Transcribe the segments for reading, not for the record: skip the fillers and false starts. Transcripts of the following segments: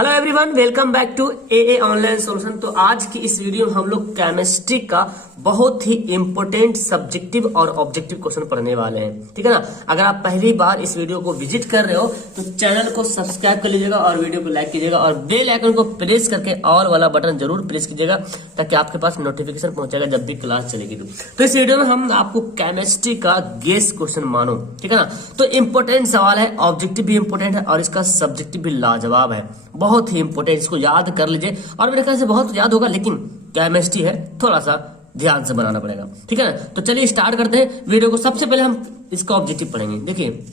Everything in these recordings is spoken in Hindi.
Hello everyone, welcome back to a online solution. तो आज की इस वीडियो में हम लोग केमिस्ट्री का बहुत ही इंपॉर्टेंट सब्जेक्टिव और ऑब्जेक्टिव क्वेश्चन पढ़ने वाले हैं। ठीक है ना। अगर आप पहली बार इस वीडियो को विजिट कर रहे हो तो चैनल को सब्सक्राइब कर लीजिएगा और वीडियो को लाइक कीजिएगा और बेल आइकन को प्रेस करके ऑल वाला बटन जरूर प्रेस कीजिएगा ताकि आपके पास नोटिफिकेशन पहुंचेगा जब भी क्लास चलेगी। तो इस वीडियो में हम आपको केमिस्ट्री का गेस क्वेश्चन मानो, ठीक है ना। तो इंपॉर्टेंट सवाल है, ऑब्जेक्टिव भी इंपॉर्टेंट है और इसका सब्जेक्टिव भी लाजवाब है, बहुत ही इंपॉर्टेंट। इसको याद कर लीजिए और मेरे ख्याल से बहुत याद होगा, लेकिन केमिस्ट्री है, थोड़ा सा ध्यान से बनाना पड़ेगा, ठीक है ना। तो चलिए स्टार्ट करते हैं वीडियो को। सबसे पहले हम इसका ऑब्जेक्टिव पढ़ेंगे। देखिए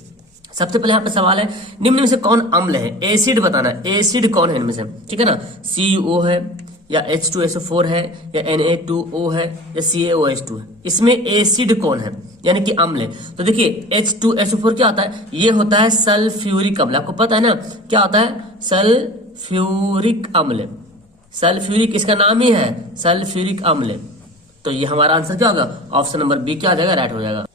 सबसे पहले यहाँ पे सवाल है, निम्न में से कौन अम्ल है? एसिड बताना है, एसिड कौन है इनमें से, ठीक है ना। CO है या H2SO4 है या Na2O है या CaOH2 है, इसमें एसिड कौन है यानी कि अम्ल है। तो देखिए H2SO4 क्या होता है? ये होता है सल्फ्यूरिक अम्ल। आपको पता है ना क्या होता है? सल्फ्यूरिक अम्ल। सल्फ्यूरिक इसका नाम ही है, सल्फ्यूरिक अम्ल। तो ये हमारा आंसर क्या होगा? ऑप्शन नंबर बी क्या आ जाएगा? राइट हो जाएगा।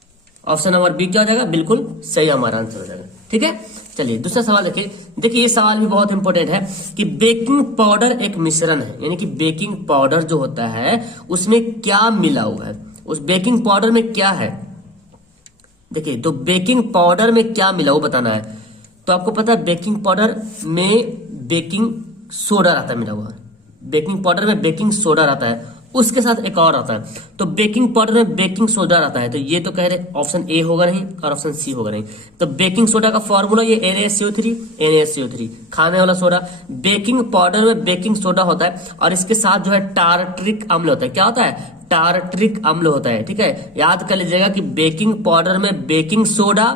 ऑप्शन नंबर बी क्या हो जाएगा? बिल्कुल सही हमारा आंसर हो जाएगा, ठीक है। चलिए दूसरा सवाल देखिए। देखिए ये सवाल भी बहुत इंपॉर्टेंट है कि बेकिंग पाउडर एक मिश्रण है, यानी कि बेकिंग पाउडर जो होता है उसमें क्या मिला हुआ है, उस बेकिंग पाउडर में क्या है। देखिए तो बेकिंग पाउडर में क्या मिला वो बताना है। तो आपको पता है बेकिंग पाउडर में बेकिंग सोडा रहता है मिला हुआ, बेकिंग पाउडर में बेकिंग सोडा रहता है, उसके साथ एक और आता है। तो बेकिंग पाउडर में बेकिंग सोडा रहता है, तो ये तो कह रहे ऑप्शन ए होगा नहीं और ऑप्शन सी होगा नहीं। तो बेकिंग सोडा का फॉर्मूला ये NaSCO3 खाने वाला सोडा। बेकिंग पाउडर में बेकिंग सोडा होता है और इसके साथ जो है टार्ट्रिक अम्ल होता है। क्या होता है? टार्ट्रिक अम्ल होता है, ठीक है। याद कर लीजिएगा कि बेकिंग पाउडर में बेकिंग सोडा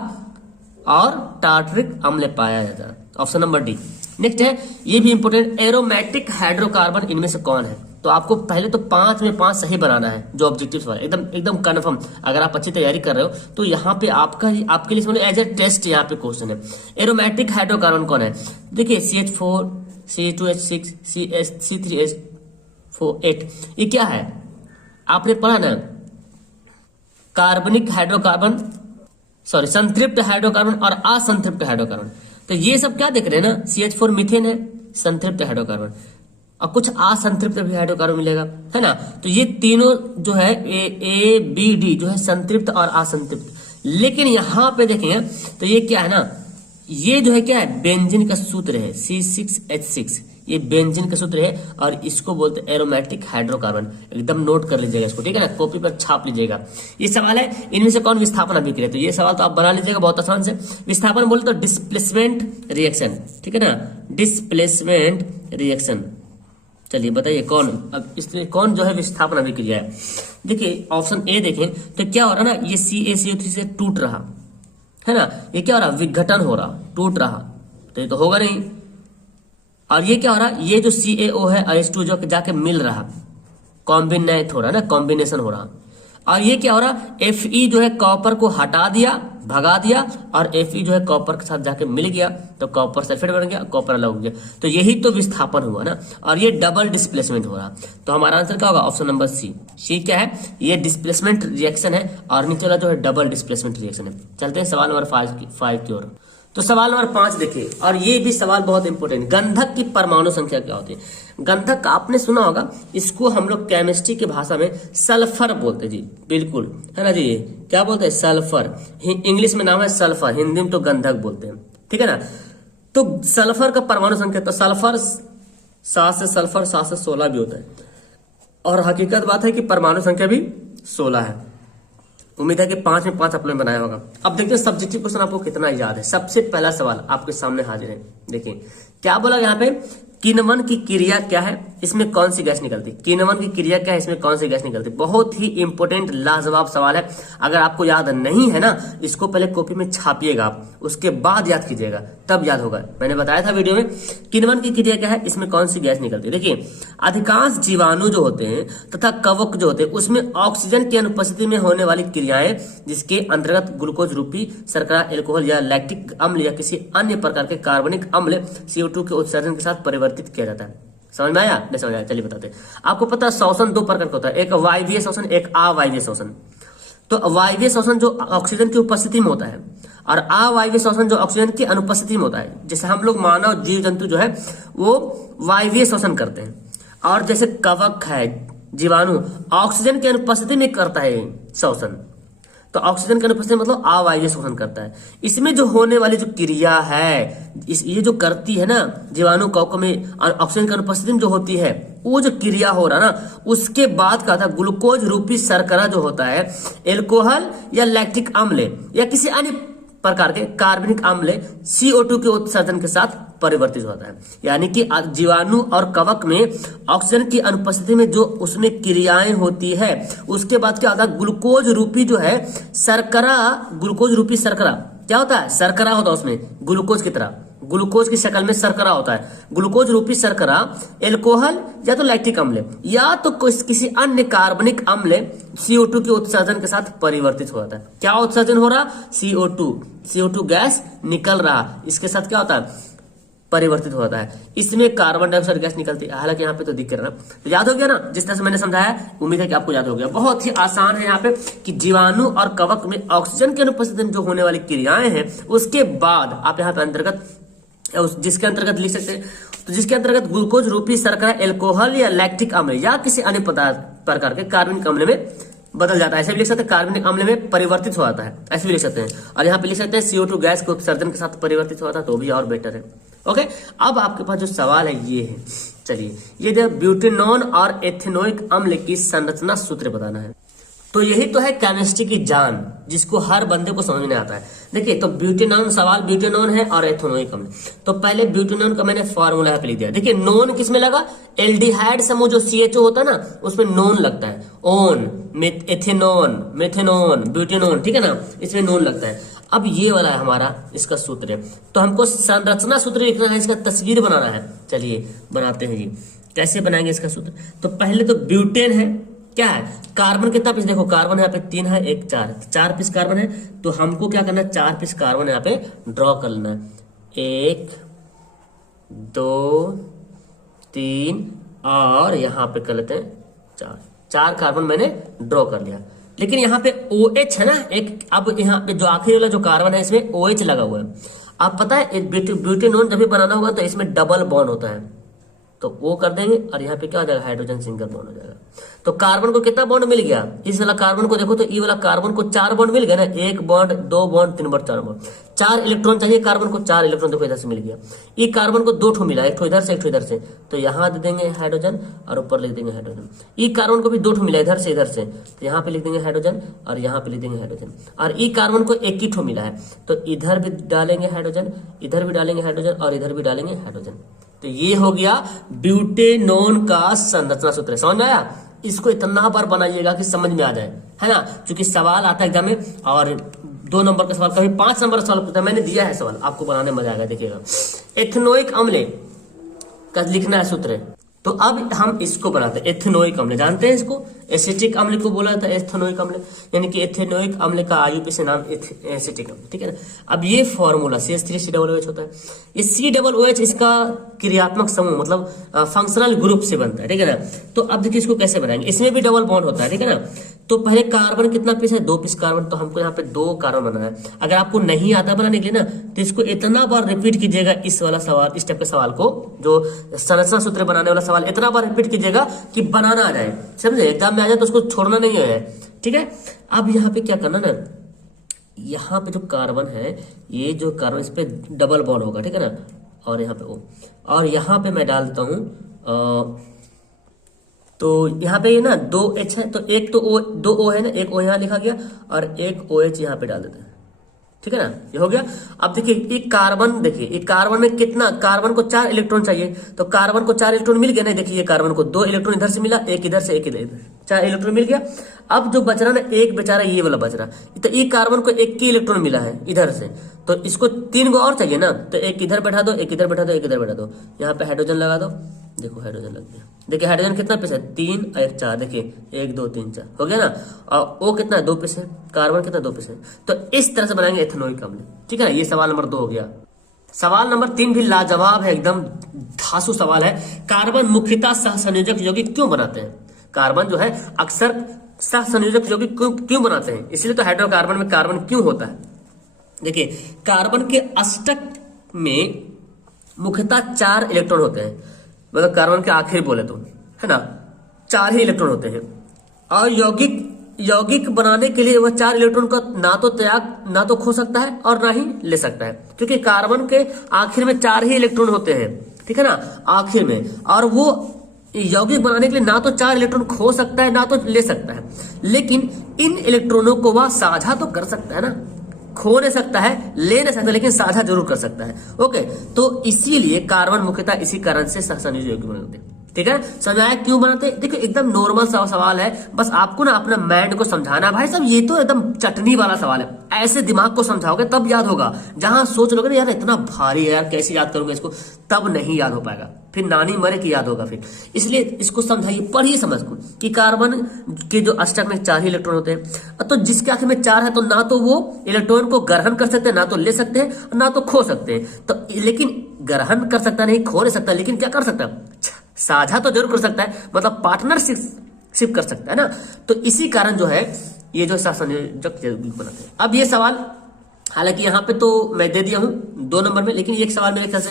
और टार्ट्रिक अम्ल पाया जाता है। Option number D. नेक्स्ट है, ये भी इंपोर्टेंट, एरोमेटिक हाइड्रोकार्बन इनमें से कौन है? तो आपको पहले तो 5 में 5 सही बनाना है जो ऑब्जेक्टिव सवाल, एकदम एकदम कन्फर्म। अगर आप अच्छी तैयारी कर रहे हो तो यहाँ पे आपके लिए एज ए टेस्ट यहाँ पे क्वेश्चन है। एरोमेटिक हाइड्रोकार्बन कौन है? देखिए CH4 C2H6 C3H8, ये क्या है? आपने पढ़ा ना, कार्बनिक हाइड्रोकार्बन, सॉरी संतृप्त हाइड्रोकार्बन और असंतृप्त हाइड्रोकार्बन। तो ये सब क्या देख रहे हैं ना, CH4 मीथेन है, संतृप्त हाइड्रोकार्बन, और कुछ असंतृप्त भी हाइड्रोकार्बन मिलेगा, है ना। तो ये तीनों जो है A B D जो है संतृप्त और असंतृप्त। लेकिन यहां पे देखेंगे तो ये क्या है ना, ये जो है क्या है? बेंजीन का सूत्र है C6H6, ये बेंजीन का सूत्र है और इसको बोलते हैं एरोमेटिक हाइड्रोकार्बन। एकदम नोट कर लीजिएगा इसको, ठीक है ना, कॉपी पर छाप लीजिएगा। ये सवाल है, इनमें से कौन विस्थापन अभिक्रिया? तो ये सवाल तो आप बना लीजिएगा बहुत आसान से। विस्थापन बोले तो डिस्प्लेसमेंट रिएक्शन, ठीक है ना, डिस्प्लेसमेंट रिएक्शन। चलिए बताइए कौन, अब इसमें कौन जो है विस्थापन अभिक्रिया है? देखिए ऑप्शन ए देखें तो क्या हो रहा है ना, ये CaCO3 से टूट रहा है ना, ये क्या हो रहा? विघटन हो रहा, टूट रहा, तो ये तो होगा नहीं। और ये क्या हो रहा? ये जो CaO है और H2 जो जाके मिल रहा, कॉम्बिनेट हो रहा ना, कॉम्बिनेशन हो रहा। और ये क्या हो रहा? Fe जो है कॉपर को हटा दिया, भगा दिया, और Fe जो है कॉपर के साथ जाके मिल गया तो कॉपर सल्फेट बन गया, कॉपर अलग हो गया। तो यही तो विस्थापन हुआ ना, और ये डबल डिस्प्लेसमेंट हो रहा। तो हमारा आंसर क्या होगा? Option number C. सी क्या है? ये डिस्प्लेसमेंट रिएक्शन है और नीचे वाला जो है डबल डिस्प्लेसमेंट रिएक्शन है। चलते हैं सवाल नंबर 5 की ओर। तो सवाल नंबर 5 देखिए, और ये भी सवाल बहुत इंपॉर्टेंट, गंधक की परमाणु संख्या क्या होती है? गंधक आपने सुना होगा, इसको हम लोग केमिस्ट्री की भाषा में सल्फर बोलते हैं जी, बिल्कुल, है ना जी। ये क्या बोलते हैं? सल्फर। इंग्लिश में नाम है सल्फर, हिंदी में तो गंधक बोलते हैं, ठीक है ना। तो सल्फर का परमाणु संख्या, तो सल्फर 7 से सल्फर 7 से 16 भी होता है, और हकीकत बात है कि परमाणु संख्या भी 16 है। उम्मीद है कि 5 में 5 आपने बनाया होगा। अब देखते हैं सब्जेक्टिव क्वेश्चन आपको कितना याद है। सबसे पहला सवाल आपके सामने हाजिर है, देखिए क्या बोला यहाँ पे, किण्वन की क्रिया क्या है, इसमें कौन सी गैस निकलती? किण्वन की क्रिया क्या है, इसमें कौन सी गैस निकलती? बहुत ही इंपॉर्टेंट लाजवाब सवाल है। अगर आपको याद नहीं है ना, इसको पहले कॉपी में छापिएगा आप, उसके बाद याद कीजिएगा, तब याद होगा। मैंने बताया था वीडियो में, किण्वन की क्रिया क्या है, इसमें कौन सी गैस निकलती है। देखिए अधिकांश जीवाणु जो होते हैं तथा कवक जो होते हैं उसमें ऑक्सीजन की अनुपस्थिति में होने वाली क्रियाएं, जिसके अंतर्गत ग्लूकोज रूपी शर्करा, एल्कोहल या लैक्टिक अम्ल या किसी अन्य प्रकार के कार्बनिक अम्ल CO2 के उत्सर्जन के साथ परिवर्तित किया जाता है। समझ में आया? नहीं समझ आया? चलिए बताते हैं। आपको पता है श्वसन 2 प्रकार का होता है, एक वायवीय श्वसन, एक अवायवीय श्वसन। तो वायवीय श्वसन जो ऑक्सीजन की उपस्थिति में होता है और अवायवीय श्वसन जो ऑक्सीजन की अनुपस्थिति में होता है। जैसे हम लोग मानव जीव जंतु जो है वो वायवीय श्वसन करते हैं, और जैसे कवक है, जीवाणु ऑक्सीजन की अनुपस्थिति में करता है श्वसन। तो ऑक्सीजन की अनुपस्थिति मतलब अवायवीय श्वसन करता है। इसमें जो होने वाली जो क्रिया है, ये जो करती है ना जीवाणु कवकों में ऑक्सीजन की अनुपस्थिति में जो होती है, वो जो क्रिया हो रहा ना, उसके बाद का था ग्लूकोज रूपी शर्करा जो होता है एल्कोहल या लैक्टिक अम्ल या किसी अन्य प्रकार के कार्बनिक अम्ल CO2 के उत्सर्जन के साथ परिवर्तित होता है। यानी कि जीवाणु और कवक में ऑक्सीजन की अनुपस्थिति में जो उसमें क्रियाएं होती है, उसके बाद क्या होता है, ग्लूकोज रूपी जो है शर्करा, ग्लूकोज रूपी शर्करा क्या होता है, शर्करा होता है उसमें ग्लूकोज की तरह, ग्लूकोज की शक्ल में शर्करा होता है। ग्लूकोज रूपी शर्करा एल्कोहल या तो लैक्टिक अम्ल या तो किसी अन्य कार्बनिक अम्ल CO2 के उत्सर्जन के साथ परिवर्तित हो जाता है। क्या उत्सर्जन हो रहा, CO2 गैस निकल रहा, इसके साथ क्या होता है, परिवर्तित होता है। इसमें कार्बन डाइऑक्साइड गैस निकलती है। हालांकि यहाँ पे तो दिख रहा है, तो याद हो गया ना जिस तरह से मैंने समझाया, उम्मीद है कि आपको याद हो गया। बहुत ही आसान है यहाँ पे कि जीवाणु और कवक में ऑक्सीजन की अनुपस्थिति में जो होने वाली क्रियाएं हैं, उसके बाद आप यहाँ पे अंतर्गत जिसके अंतर्गत लिख सकते हैं, तो जिसके अंतर्गत ग्लूकोज रूपी शर्करा एल्कोहल या लैक्टिक अम्ल या किसी अन्य प्रकार के कार्बनिक अम्ल में बदल जाता है। ऐसे भी लिख सकते हैं कार्बनिक अम्ल में परिवर्तित हो जाता है, ऐसे भी लिख सकते हैं। और यहाँ पे लिख सकते हैं CO2 गैस के उत्सर्जन के साथ परिवर्तित हो जाता है, तो भी और बेटर है। ओके, अब आपके पास जो सवाल है ये है, चलिए ये ब्यूटेनॉन और एथेनोइक अम्ल की संरचना सूत्र बताना है। तो यही तो है केमिस्ट्री की जान, जिसको हर बंदे को समझ में आता है। देखिए, तो ब्यूटेनॉन, सवाल ब्यूटेनॉन है और एथेनोइक अम्ल। तो पहले ब्यूटेनॉन का मैंने फॉर्मूला यहाँ पे लिख दिया। देखिए, नॉन किसमें लगा, एल्डिहाइड समूह जो CHO होता है ना, उसमें नॉन लगता है, ओन, एथेनॉन, मेथेनॉन, ब्यूटेनॉन, ठीक है ना, इसमें नॉन लगता है। अब ये वाला है हमारा इसका सूत्र है, तो हमको संरचना सूत्र लिखना है, इसका तस्वीर बनाना है। चलिए बनाते हैं। ये कैसे बनाएंगे इसका सूत्र, तो पहले तो ब्यूटेन है, क्या है, कार्बन कितना पीस, देखो कार्बन यहाँ पे 3 है, 1 4 पीस कार्बन है, तो हमको क्या करना है, 4 पीस कार्बन यहाँ पे ड्रॉ कर लेना है। 1 2 3 और यहाँ पे कर लेते हैं 4 कार्बन मैंने ड्रॉ कर लिया। लेकिन यहाँ पे OH है ना एक, अब यहाँ पे जो आखिरी वाला जो कार्बन है इसमें OH लगा हुआ है। आप पता है ब्यूटेनॉन जब भी बनाना होगा तो इसमें डबल बॉन्ड होता है, तो वो कर देंगे और यहाँ पे क्या हो जाएगा, हाइड्रोजन सिंगल बॉन्ड हो जाएगा। तो कार्बन को कितना बॉन्ड मिल गया, इस वाला कार्बन को देखो तो ये वाला कार्बन को 4 बॉन्ड मिल गया ना, 1 bond 2 bond 3 bond 4 bond, 4 electron चाहिए कार्बन को, 4 इलेक्ट्रॉन देखो इधर से मिल गया। ये कार्बन को 2 ठो मिला, एक ठो इधर से एक ठो इधर से, तो यहाँ दे देंगे हाइड्रोजन और ऊपर लिख देंगे हाइड्रोजन। ये कार्बन को भी 2 ठो मिला इधर से इधर से, तो यहाँ पे लिख देंगे हाइड्रोजन और यहाँ पे लिख देंगे हाइड्रोजन। और ई कार्बन को 1 ही ठो मिला है, तो इधर भी डालेंगे हाइड्रोजन, इधर भी डालेंगे हाइड्रोजन और इधर भी डालेंगे हाइड्रोजन। तो ये हो गया ब्यूटेनॉन का संरचना सूत्र। समझ में आया, इसको इतना बार बनाइएगा कि समझ में आ जाए, है ना, क्योंकि सवाल आता है एग्जाम में, और 2 नंबर का सवाल, कभी 5 नंबर का सवाल पूछता है, मैंने दिया है सवाल, आपको बनाने में मजा आएगा, देखिएगा। एथेनोइक अम्ल का लिखना है सूत्र, तो अब हम इसको बनाते हैं। एथेनोइक अम्ल जानते हैं इसको, एसिटिक अम्ल को बोला जाता है एथेनोइक अम्ल, यानी कि एथेनोइक अम्ल का IUPAC से नाम एसिटिक अम्ल, ठीक है ना। अब ये फॉर्मूला CH3COOH होता है, ये COOH इसका क्रियात्मक समूह मतलब फंक्शनल ग्रुप से बनता है, ठीक है ना। तो अब देखिए इसको कैसे बनाएंगे, इसमें भी डबल बॉन्ड होता है, ठीक है ना। तो पहले कार्बन कितना पीस है, 2 पीस कार्बन, तो हमको यहाँ पे 2 कार्बन बनाना है। अगर आपको नहीं आता बनाने के लिए ना, तो इसको इतना बार रिपीट कीजिएगा, इस वाला सवाल, इस टाइप के सवाल को, जो संरचना सूत्र बनाने वाला सवाल, इतना बार रिपीट कीजिएगा कि बनाना आ जाए, समझे, एग्जाम में आ जाए तो उसको छोड़ना नहीं है, ठीक है। अब यहाँ पे क्या करना ना, यहाँ पे जो कार्बन है, ये जो कार्बन इस पे डबल बॉन्ड होगा, ठीक है ना, और यहाँ पे O, और यहाँ पे मैं डाल देता हूँ, तो यहाँ पे ये ना 2H है, तो एक तो O, 2 O है ना, एक O यहाँ लिखा गया और एक OH यहाँ पे डाल देते हैं, ठीक है ना, ये हो गया। अब देखिए एक कार्बन, देखिए एक कार्बन में कितना, कार्बन को 4 इलेक्ट्रॉन चाहिए, तो कार्बन को 4 इलेक्ट्रॉन मिल गया ना, देखिए ये कार्बन को 2 इलेक्ट्रॉन इधर से मिला, एक इधर से एक इधर, 4 इलेक्ट्रॉन मिल गया। अब जो बच रहा ना, एक बेचारा ये वाला बच रहा, तो ये कार्बन को 1 ही इलेक्ट्रॉन मिला है इधर से, तो इसको 3 गो और चाहिए ना, तो एक इधर बैठा दो, एक इधर बैठा दो, एक इधर बैठा दो, यहाँ पे हाइड्रोजन लगा दो, देखो हाइड्रोजन लग गया। देखिए हाइड्रोजन कितना पीस है, 3 और 1 4, देखिए 1 2 3 4 हो गया ना। और O कितना है, 2 पीस है, कार्बन कितना 2 पीस है। तो इस तरह से बनाएंगे एथेनोइक अम्ल, ठीक है ना। ये सवाल नंबर 2 हो गया। सवाल नंबर 3 भी लाजवाब है, एकदम धांसू सवाल है। कार्बन मुख्यतः सहसंयोजक यौगिक क्यों बनाते हैं। कार्बन जो है अक्सर सहसंयोजक यौगिक क्यों बनाते हैं, इसलिए तो हाइड्रोकार्बन में कार्बन क्यों होता है। देखिए कार्बन के अष्टक में मुख्यतः 4 इलेक्ट्रॉन होते हैं, मतलब कार्बन के आखिर बोले तो, है ना, 4 ही इलेक्ट्रॉन होते हैं। और यौगिक बनाने के लिए वह 4 इलेक्ट्रॉन का ना तो खो सकता है और ना ही ले सकता है, क्योंकि कार्बन के आखिर में 4 ही इलेक्ट्रॉन होते हैं, ठीक है ना, आखिर में। और वो यौगिक बनाने के लिए ना तो 4 इलेक्ट्रॉन खो सकता है ना तो ले सकता है, लेकिन इन इलेक्ट्रॉनों को वह साझा तो कर सकता है ना, खो नहीं सकता है, ले नहीं सकता, लेकिन साझा जरूर कर सकता है। ओके, तो इसीलिए कार्बन मुख्यतः इसी कारण से सहसंयोजक यौगिक बनाते हैं, ठीक है। समझ आया क्यों बनाते हैं। देखो एकदम नॉर्मल सवाल है, बस आपको ना अपना माइंड को समझाना है। भाई साहब ये तो एकदम चटनी वाला सवाल है, ऐसे दिमाग को समझाओगे तब याद होगा। जहां सोच लोगे ना यार इतना भारी है यार, कैसे याद करूंगा इसको, तब नहीं याद हो पाएगा, फिर नानी मरे की याद होगा फिर। इसलिए इसको समझाइए, पढ़िए समझ को कि कार्बन के जो अष्टक में 4 ही इलेक्ट्रॉन होते हैं, तो जिसके आखिर में 4 है तो ना तो वो इलेक्ट्रॉन को ग्रहण कर सकते हैं, ना तो ले सकते हैं, ना तो खो सकते हैं। तो लेकिन ग्रहण कर सकता नहीं, खो नहीं सकता, लेकिन क्या कर सकता है, साझा तो जरूर कर सकता है, मतलब पार्टनरशिप कर सकता है ना। तो इसी कारण जो है ये जो सहसंयोजक यौगिक बनाते हैं। अब ये सवाल हालांकि यहाँ पे तो मैं दे दिया हूं 2 नंबर में, लेकिन एक सवाल मेरे ख्याल से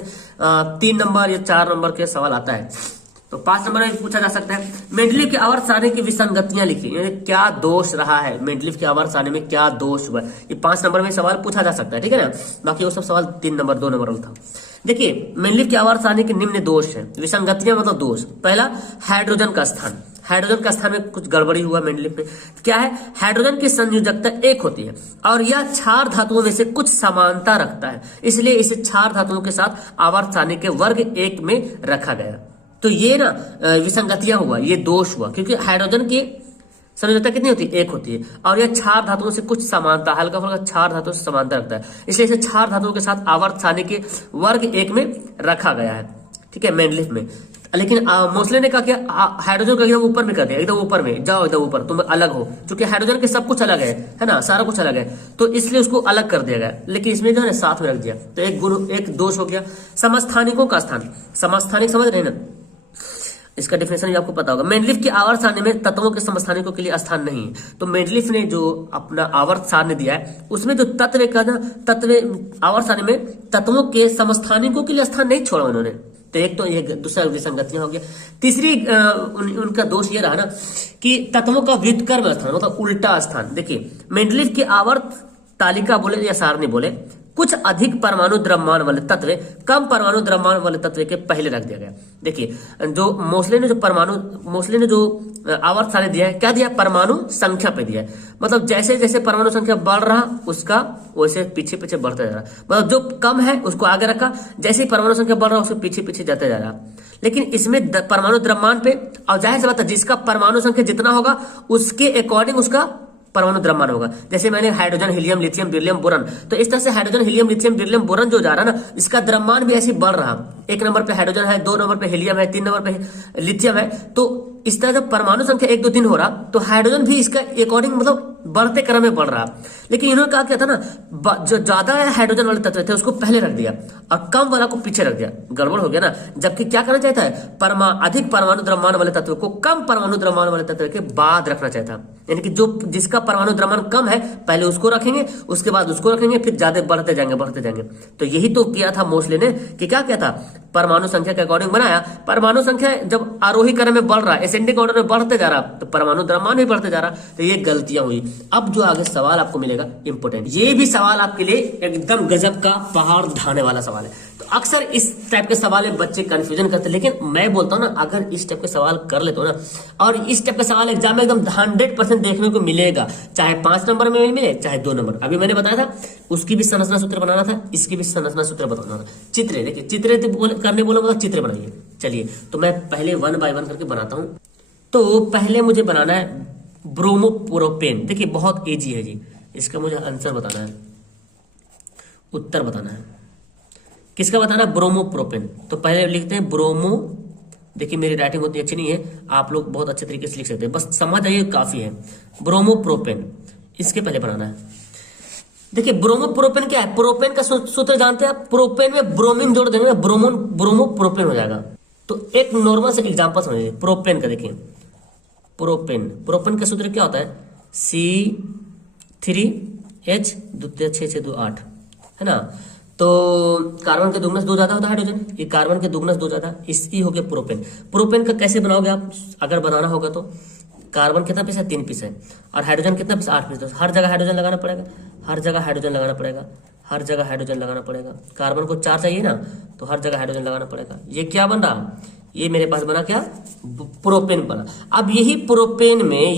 3 नंबर या 4 नंबर के सवाल आता है, तो 5 नंबर में पूछा जा सकता है। मेंडलीव के आवर्त सारणी की विसंगतियां लिखी, यानी क्या दोष रहा है, मेंडलीव के आवर्त सारणी में क्या दोष हुआ, ये 5 नंबर में सवाल पूछा जा सकता है, ठीक है ना। बाकी वो सब सवाल 3 नंबर 2 नंबर था। देखिए मेंडलीव के आवर्त सारणी के निम्न दोष है, विसंगतियां मतलब दोष। पहला, हाइड्रोजन का स्थान, हाइड्रोजन का स्थान में कुछ गड़बड़ी हुआ मेंडलीव में। क्या है, हाइड्रोजन की संयोजकता 1 होती है और यह क्षार धातुओं में से कुछ समानता रखता है, इसलिए इसे क्षार धातुओं के साथ आवर्त सारणी के वर्ग 1 में रखा गया। तो ये ना विसंगतियां हुआ, ये दोष हुआ, क्योंकि हाइड्रोजन की संयोजकता कितनी होती है, 1 होती है, और यह क्षार धातुओं से कुछ समानता, हल्का फुल्का क्षार धातुओं से समानता रखता है, इसलिए इसे क्षार धातुओं के साथ आवर्त सारणी के वर्ग 1 में रखा गया है, ठीक है, मेंडलीव में। लेकिन मोसले ने कहा कि हाइड्रोजन को एकदम ऊपर में कर दिया, एकदम ऊपर में जाओ, एकदम ऊपर तुम अलग हो, क्योंकि हाइड्रोजन के सब कुछ अलग है ना, सारा कुछ अलग है, तो इसलिए उसको अलग कर दिया गया। लेकिन इसमें जो है साथ में रख दिया, तो एक दोष हो गया। समस्थानिकों का स्थान, समस्थानिक समझ रहे हैं ना, इसका डिफिनेशन भी आपको पता होगा। मेंडलीव की आवर्त सारणी में तत्वों के समस्थानिकों के लिए स्थान नहीं है, तो मेंडलीव ने जो अपना आवर्त सारणी दिया है उसमें जो तत्व का ना, तत्व आवर्त सारणी में तत्वों के समस्थानिकों के लिए स्थान नहीं छोड़ा उन्होंने। तो एक तो ये दूसरा विसंगतियां हो गया। तीसरी उनका दोष ये रहा ना कि तत्वों का व्युत्क्रम स्थान मतलब उल्टा स्थान। देखिए मेंडलीव की आवर्त तालिका बोले या सारणी बोले, कुछ अधिक परमाणु द्रव्यमान वाले तत्व कम परमाणु द्रव्यमान वाले तत्व के पहले रख दिया गया। देखिए जो मोसले ने जो आवर्त सारणी दिया है, क्या दिया, परमाणु संख्या पे दिया है, मतलब जैसे जैसे परमाणु संख्या बढ़ रहा उसका वैसे पीछे पीछे बढ़ता जा रहा, मतलब जो कम है उसको आगे रखा, जैसे ही परमाणु संख्या बढ़ रहा उसके पीछे पीछे जाते जा रहा। लेकिन इसमें परमाणु द्रव्यमान पे, और जाहिर सी बात है जिसका परमाणु संख्या जितना होगा उसके अकॉर्डिंग उसका परमाणु द्रव्यमान होगा। जैसे मैंने hydrogen, helium, lithium, beryllium, boron, तो इस तरह से hydrogen, helium, lithium, beryllium, boron जो जा रहा है ना, इसका द्रव्यमान भी ऐसे बढ़ रहा। 1 नंबर पे हाइड्रोजन है, 2 नंबर पे हीलियम है, 3 नंबर पे लिथियम है। तो इस तरह जब परमाणु संख्या 1 2 3 हो रहा तो हाइड्रोजन भी इसका अकॉर्डिंग मतलब बढ़ते क्रम में बढ़ रहा। लेकिन इन्होंने कहा क्या था ना, जो ज्यादा हाइड्रोजन वाले तत्व थे उसको पहले रख दिया और कम वाला को पीछे रख दिया, गड़बड़ हो गया ना। जबकि क्या करना चाहता है, अधिक परमाणु द्रव्यमान वाले तत्व को कम परमाणु द्रव्यमान वाले तत्व के बाद रखना चाहता, यानी कि जो जिसका परमाणु द्रव्यमान कम है पहले उसको रखेंगे, उसके बाद उसको रखेंगे, फिर ज्यादा बढ़ते जाएंगे। तो यही तो किया था मोसले ने कि क्या किया था, परमाणु संख्या के अकॉर्डिंग बनाया। परमाणु संख्या जब आरोही क्रम में बढ़ रहा, एसेंडिंग ऑर्डर में बढ़ते जा रहा, तो परमाणु द्रव्यमान भी बढ़ते जा रहा, तो ये गलतियां हुई। अब जो आगे सवाल आपको मिलेगा इंपोर्टेंट, ये भी सवाल आपके लिए एकदम गजब का पहाड़ ढाने वाला सवाल है। तो अक्सर इस टाइप के सवाल में बच्चे कंफ्यूजन करते हैं, लेकिन मैं बोलता हूं ना, अगर इस टाइप के सवाल कर लेते हो ना, और इस टाइप का सवाल एग्जाम में एकदम 100% देखने को मिलेगा, चाहे 5 नंबर में मिले चाहे 2 नंबर। अभी मैंने बताया था उसकी भी संरचना सूत्र बनाना था, इसकी भी संरचना सूत्र बताना था। चित्र देखिए, चित्र करने बोलो मतलब चित्र बनाइए। चलिए तो मैं पहले 1 बाय 1 करके बनाता हूं। तो पहले मुझे बनाना है ब्रोमोप्रोपेन। देखिए बहुत इजी है जी, इसका मुझे आंसर बताना है, उत्तर बताना है। किसका बताना है, ब्रोमोप्रोपेन। तो पहले लिखते हैं ब्रोमो, देखिए मेरी राइटिंग उतनी अच्छी नहीं है, आप लोग बहुत अच्छे तरीके से लिख सकते हैं, बस समझ आइए काफी है। ब्रोमोप्रोपेन इसके पहले बनाना है। देखिए ब्रोमोप्रोपेन क्या है, प्रोपेन का सूत्र जानते हैं आप, प्रोपेन में ब्रोमीन जोड़ देंगे, ब्रोमोप्रोपेन हो जाएगा। तो एक नॉर्मल से एग्जांपल समझिए प्रोपेन का। देखिए प्रोपेन। प्रोपेन का सूत्र क्या होता है? C3H द्वितीय 6 है ना। तो कार्बन के दुगना से 2 ज्यादा होता है हाइड्रोजन, ये कार्बन के दुगना से 2 ज्यादा, इस ई हो गया प्रोपेन। प्रोपेन का कैसे बनाओगे आप? अगर बनाना होगा तो कार्बन कितना पीस है? 3 पीस है, और हाइड्रोजन कितना पीस? 8 पीस। तो हर जगह हाइड्रोजन लगाना पड़ेगा, हर जगह हाइड्रोजन लगाना पड़ेगा, हर जगह हाइड्रोजन लगाना पड़ेगा। कार्बन को 4 चाहिए ना, तो हर जगह हाइड्रोजन लगाना पड़ेगा। ये क्या बन रहा? ये मेरे पास बना क्या? प्रोपेन बना। अब यही प्रोपेन में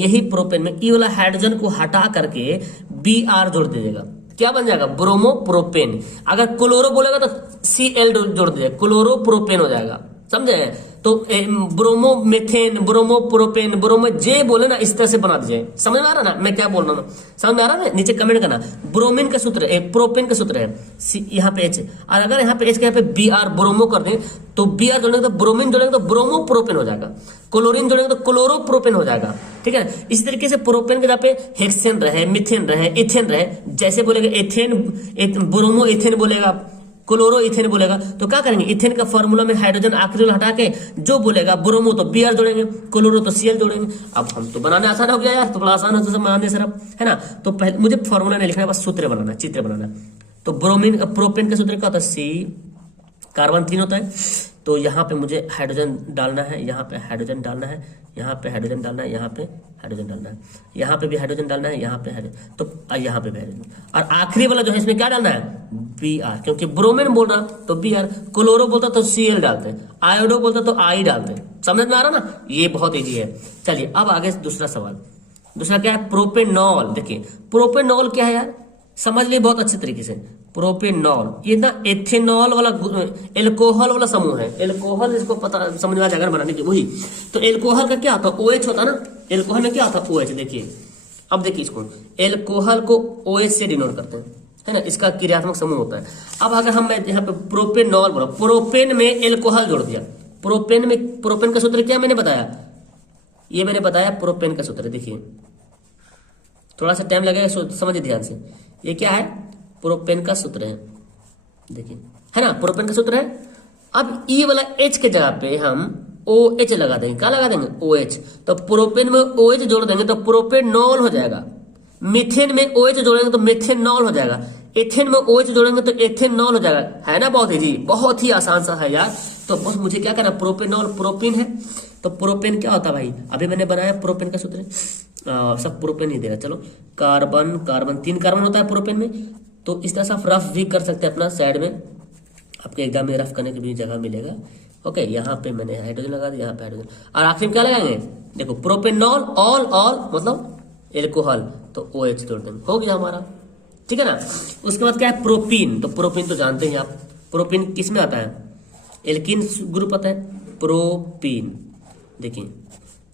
ई वाला हाइड्रोजन को हटा करके Br जोड़ दीजिएगा, क्या बन जाएगा? Bromo propane. अगर क्लोरो बोलेगा तो Cl जोड़ दीजिएगा, क्लोरो प्रोपेन हो जाएगा, समझे? तो bromo methane, bromo propane, bromo जे बोले ना, इस तरह से बना दीजिए। समझ में आ रहा ना मैं क्या बोल रहा हूँ? समझ में आ रहा है? नीचे कमेंट करना। ब्रोमीन का सूत्र है, प्रोपेन का सूत्र है यहाँ पे H, और अगर यहाँ पे H के यहाँ पे Br ब्रोमो कर दें तो Br जोड़ेंगे तो ब्रोमीन जोड़ेंगे तो ब्रोमो प्रोपेन हो जाएगा, क्लोरीन जोड़ेंगे तो क्लोरो प्रोपेन हो जाएगा, ठीक है। इस तरीके से प्रोपेन के जहाँ पे हेक्सेन रहे, मिथेन रहे, इथेन रहे, जैसे बोलेगा एथेन, ब्रोमो इथेन बोलेगा, क्लोरो इथेन बोलेगा, तो क्या करेंगे? इथेन का फॉर्मूला में हाइड्रोजन आखिरी वाला हटा के जो बोलेगा ब्रोमो तो Br जोड़ेंगे, क्लोरो तो Cl जोड़ेंगे। अब हम तो बनाने आसान हो गया यार, तो बड़ा आसान हो तो सब बना दे सर, अब है ना। तो पहले मुझे फॉर्मूला नहीं लिखना है, बस सूत्र बनाना, चित्र बनाना। तो ब्रोमीन प्रोपेन का सूत्र क्या होता है? C, कार्बन 3 होता है, तो यहाँ पे मुझे हाइड्रोजन डालना है, यहाँ पे हाइड्रोजन डालना है, यहाँ पे हाइड्रोजन डालना है, यहाँ पे हाइड्रोजन डालना है, यहाँ पे भी हाइड्रोजन डालना है, यहाँ पे हाइड्रोजन, तो यहाँ पे भी हाइड्रोजन, और आखिरी वाला जो है इसमें क्या डालना है? Br, क्योंकि ब्रोमीन बोल रहा तो Br, क्लोरो बोलता तो Cl डालते हैं, आयोडो बोलता तो I डालते हैं। समझ में आ रहा ना? ये बहुत ईजी है। चलिए अब आगे दूसरा सवाल। दूसरा क्या है? प्रोपेनॉल। देखिए प्रोपेनॉल क्या है यार, समझ लिए बहुत अच्छे तरीके से। प्रोपेनॉल ये ना एथेनॉल वाला एल्कोहल वाला समूह है। एल्कोहल इसको पता समझ में आ जाएगा बनाने की, वही तो। एल्कोहल का क्या होता है? OH होता है ना। एल्कोहल में क्या होता है? OH। देखिए अब देखिए इसको, एल्कोहल को OH से डिनोट करते हैं, है ना, इसका क्रियात्मक समूह होता है। अब अगर हम यहाँ पे प्रोपेनॉल बोला, प्रोपेन में एल्कोहल जोड़ दिया, प्रोपेन में, प्रोपेन का सूत्र क्या मैंने बताया? ये मैंने बताया प्रोपेन का सूत्र। देखिए थोड़ा सा टाइम लगेगा, समझिए ध्यान से। ये क्या है? प्रोपेन का सूत्र है, देखिए, है ना, प्रोपेन का सूत्र है। अब ई वाला H के जगह पे हम OH लगा देंगे। क्या लगा देंगे? OH। तो प्रोपेन में OH जोड़ देंगे तो प्रोपेनॉल हो जाएगा। मीथेन में OH जोड़ेंगे तो मेथेनॉल हो जाएगा। एथेन में OH जोड़ेंगे तो एथेनॉल हो जाएगा। है ना, बहुत इजी, बहुत ही आसान सा है यार। तो बस मुझे क्या करना? प्रोपेनॉल, प्रोपेन है तो प्रोपेन क्या होता है भाई? अभी मैंने बनाया प्रोपेन का सूत्र, सब प्रोपेन ही देगा। चलो कार्बन, कार्बन 3 कार्बन होता है प्रोपेन में, तो इस तरह से आप रफ भी कर सकते हैं अपना साइड में, आपके एग्जाम में रफ करने की भी जगह मिलेगा। ओके, यहाँ पे मैंने हाइड्रोजन लगा दिया, यहाँ पे हाइड्रोजन, और आखिर में क्या लगाएंगे? देखो प्रोपेनॉल, ऑल ऑल मतलब एल्कोहल, तो OH जोड़ देंगे, हो गया हमारा, ठीक है ना। उसके बाद क्या है? प्रोपीन। तो प्रोपीन तो जानते हैं आप, प्रोपीन किस में आता है? एल्कीन ग्रुप आता है प्रोपीन। देखिए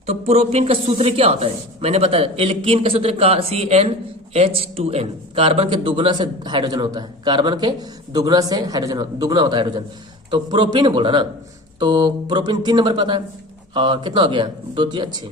तो प्रोपीन का सूत्र क्या होता है? मैंने बताया एल्कीन का सूत्र CnH2n, कार्बन के दुगना से हाइड्रोजन होता है, कार्बन के दुगना से हाइड्रोजन, दुगना होता है हाइड्रोजन, तो प्रोपीन बोला ना। तो प्रोपीन 3 नंबर पर आता है, और कितना हो गया? 2 3 6,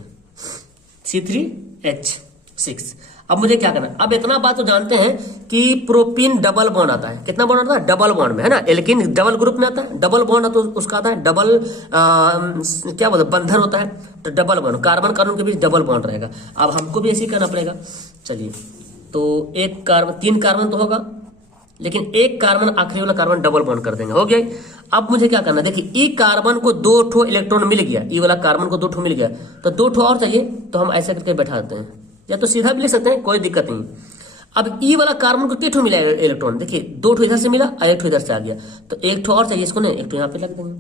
C3H6। अब मुझे क्या करना है? अब इतना बात तो जानते हैं कि प्रोपीन डबल बॉन्ड आता है। कितना बॉन्ड आता है? डबल बॉन्ड में, है ना। एल्कीन डबल ग्रुप में आता है, डबल बॉन्ड तो उसका आता है डबल, क्या बोलते हैं, बंधन होता है, तो डबल बॉन्ड, कार्बन कार्बन के बीच डबल बॉन्ड रहेगा। अब हमको भी ऐसे ही करना पड़ेगा। चलिए, तो एक कार्बन, 3 कार्बन तो होगा, लेकिन एक कार्बन, आखिरी वाला कार्बन डबल बॉन्ड कर देंगे, हो गया। अब मुझे क्या करना? देखिए ई कार्बन को 2 ठो इलेक्ट्रॉन मिल गया, ई वाला कार्बन को 2 ठो मिल गया, तो 2 ठो और चाहिए, तो हम ऐसा करके बैठा देते हैं, या तो सीधा भी लिख सकते हैं, कोई दिक्कत नहीं। अब ई वाला कार्बन को कितने ठो मिला इलेक्ट्रॉन? देखिए 2 ठो इधर से मिला और 1 ठो इधर से आ गया, तो 1 ठो और चाहिए इसको, नहीं 1 ठो यहाँ पे लग देंगे,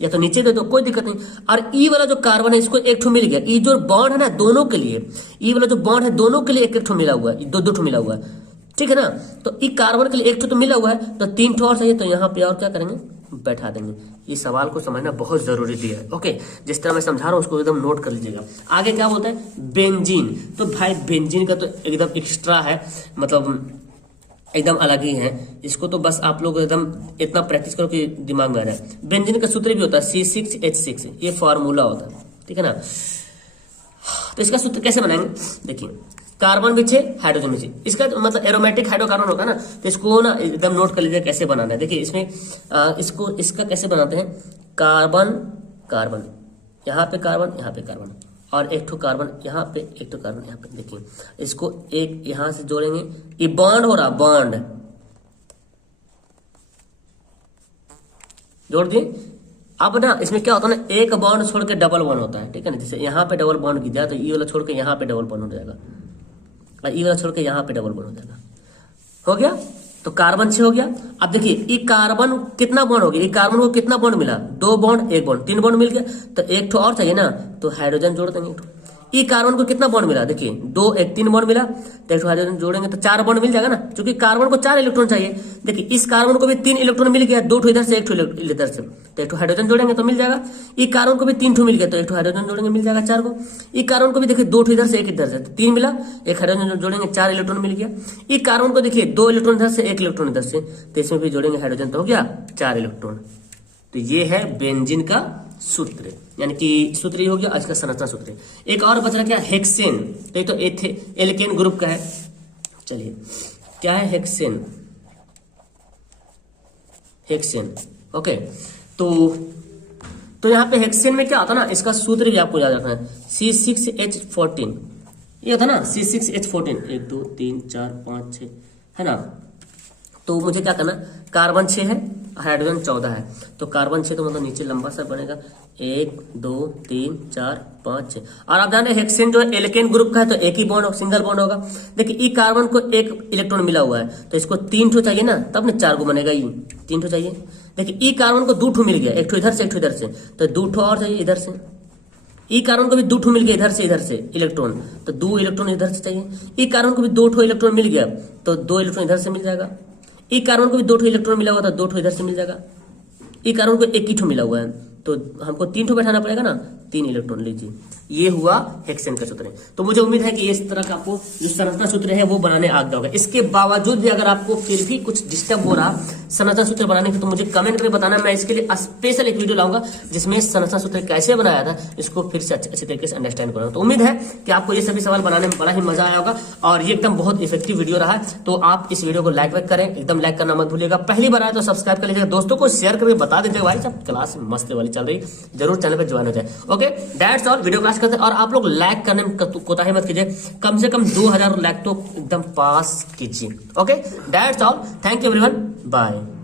या तो नीचे दे दो, कोई दिक्कत नहीं। और ई वाला जो कार्बन है इसको 1 ठो मिल गया, ई जो बॉन्ड है ना दोनों के लिए, ई वाला जो बॉन्ड है दोनों के लिए 1 ठो मिला हुआ है, 2 ठो मिला हुआ है, ठीक है ना। तो ई कार्बन के लिए 1 ठो तो मिला हुआ है, तो 3 ठो और चाहिए, तो यहाँ पे और क्या करेंगे? बैठा देंगे। ये सवाल को समझना बहुत जरूरी दिया है। ओके, जिस तरह मैं समझा रहा हूँ उसको एकदम नोट कर लीजिएगा। आगे क्या बोलता है? बेंजीन। तो भाई बेंजीन का तो एकदम एक्स्ट्रा है, मतलब एकदम अलग ही है। इसको तो बस आप लोग एकदम इतना प्रैक्टिस करो कि दिमाग में आ जाए। बेंजीन का सूत्र भी होता है C6H6, ये फॉर्मूला होता है, ठीक है ना। तो इसका सूत्र कैसे बनाएंगे? देखिए कार्बन पीछे, हाइड्रोजन पीछे, इसका मतलब एरोमेटिक हाइड्रोकार्बन होगा ना, तो इसको ना एकदम नोट कर लीजिए कैसे बनाना है। देखिए इसमें इसका कैसे बनाते हैं? कार्बन कार्बन, यहाँ पे कार्बन, यहाँ पे कार्बन, और एक ठो कार्बन यहाँ पे, एक ठो कार्बन यहाँ पे। देखिए इसको एक यहां से जोड़ेंगे, ये बॉन्ड हो रहा, बॉन्ड जोड़ दिए। अब ना इसमें क्या होता है ना, एक बॉन्ड छोड़ के डबल बॉन्ड होता है, ठीक है ना। जैसे यहाँ पे डबल बॉन्ड की जाए तो ये वाला छोड़ के यहाँ पे डबल बॉन्ड हो जाएगा, और ये वाला छोड़ के यहाँ पे डबल बॉन्ड हो जाएगा। हो गया, तो कार्बन 6 हो गया। अब देखिए ये कार्बन कितना बॉन्ड हो गया, ये कार्बन को कितना बॉन्ड मिला, 2 बॉन्ड 1 बॉन्ड, 3 बॉन्ड मिल गया। तो एक ठो और चाहिए ना, तो हाइड्रोजन जोड़ देंगे एक ठो। ई कार्बन को कितना बॉन्ड मिला, देखिए 2 1 3 बॉन्ड मिला, तो एक हाइड्रोजन जोड़ेंगे तो 4 बॉन्ड मिल जाएगा ना, क्योंकि कार्बन को 4 इलेक्ट्रॉन चाहिए। देखिए इस कार्बन को भी 3 इलेक्ट्रॉन मिल गया, 2 ठो इधर से 1 ठो इधर से, तो एक ठो हाइड्रोजन जोड़ेंगे तो मिल जाएगा। ई कार्बन को भी 3 ठो मिल गया, तो एक ठो हाइड्रोजन जोड़ेंगे मिल जाएगा 4 को। ई कार्बन को भी देखिए 2 ठो इधर से 1 इधर से, तो 3 मिला, एक हाइड्रोजन जोड़ेंगे 4 इलेक्ट्रॉन मिल गया। ई कार्बन को देखिए 2 इलेक्ट्रॉन इधर से 1 इलेक्ट्रॉन इधर से, तो इसमें भी जोड़ेंगे हाइड्रोजन, तो हो गया 4 इलेक्ट्रॉन। तो ये है बेंजीन का सूत्र, यानी कि सूत्र ये हो गया आज का संरचना सूत्र। एक और बच रहा क्या, हेक्सेन। तो ये तो एल्केन ग्रुप का है। चलिए क्या है, हेक्सेन, हेक्सेन। ओके, तो यहाँ पे हेक्सेन में क्या होता है ना, इसका सूत्र भी आपको याद रखना है, C6H14। ये होता है ना C6H14, 1 2 3 4 5 6 है ना। तो मुझे क्या करना, कार्बन 6 है, हाइड्रोजन 14 है, तो कार्बन 6 तो मतलब नीचे लंबा सा बनेगा, 1 2 3 4 5 6। और आप जान रहे हेक्सेन जो है एल्केन ग्रुप का है, तो एक ही बॉन्ड, सिंगल बॉन्ड होगा। देखिए ई कार्बन को 1 इलेक्ट्रॉन मिला हुआ है, तो इसको 3 ठो चाहिए ना, तब ना 4 को बनेगा, ई 3 ठो चाहिए। देखिए ई कार्बन को 2 ठो मिल गया, एक ठो इधर से एक ठो इधर से, तो 2 ठो और चाहिए इधर से। ई कार्बन को भी 2 ठो मिल गया इधर से इलेक्ट्रॉन, तो 2 इलेक्ट्रॉन इधर से चाहिए। ई कार्बन को भी 2 ठो इलेक्ट्रॉन मिल गया, तो 2 इलेक्ट्रॉन इधर से मिल जाएगा। ई कार्बन को भी 2 ठो इलेक्ट्रॉन मिला हुआ था, 2 ठो इधर से मिल जाएगा। ई कार्बन को 1 ही ठो मिला हुआ है, तो हमको 3 ठो बैठाना पड़ेगा ना, 3 इलेक्ट्रॉन लीजिए। ये हुआ हेक्सेन का सूत्र। तो मुझे उम्मीद है कि इस तरह का आपको जो संरचना सूत्र है वो बनाने आ गया होगा। इसके बावजूद भी अगर आपको फिर भी कुछ डिस्टर्ब हो रहा संरचना सूत्र बनाने की, तो मुझे कमेंट करके बताना। मैं इसके लिए स्पेशल एक वीडियो लाऊंगा जिसमें संरचना सूत्र कैसे बनाया था, इसको फिर से अच्छे तरीके से अंडरस्टैंड करूंगा। तो उम्मीद है कि आपको ये सभी सवाल बनाने में बड़ा ही मजा आया होगा, और ये एकदम बहुत इफेक्टिव वीडियो रहा है। तो आप इस वीडियो को लाइक करें, एकदम लाइक करना मत भूलिएगा। पहली बार आए तो सब्सक्राइब कर लीजिएगा, दोस्तों को शेयर करके बता दीजिएगा भाई साहब क्लास मस्त वाली चल रही, जरूर चैनल पर ज्वाइन हो जाए। Okay, that's all, video class करते हैं। और आप लोग लाइक करने में कोताही मत कीजिए, कम से कम 2000 लाइक तो एकदम पास कीजिए। Okay, that's all, thank you everyone, bye.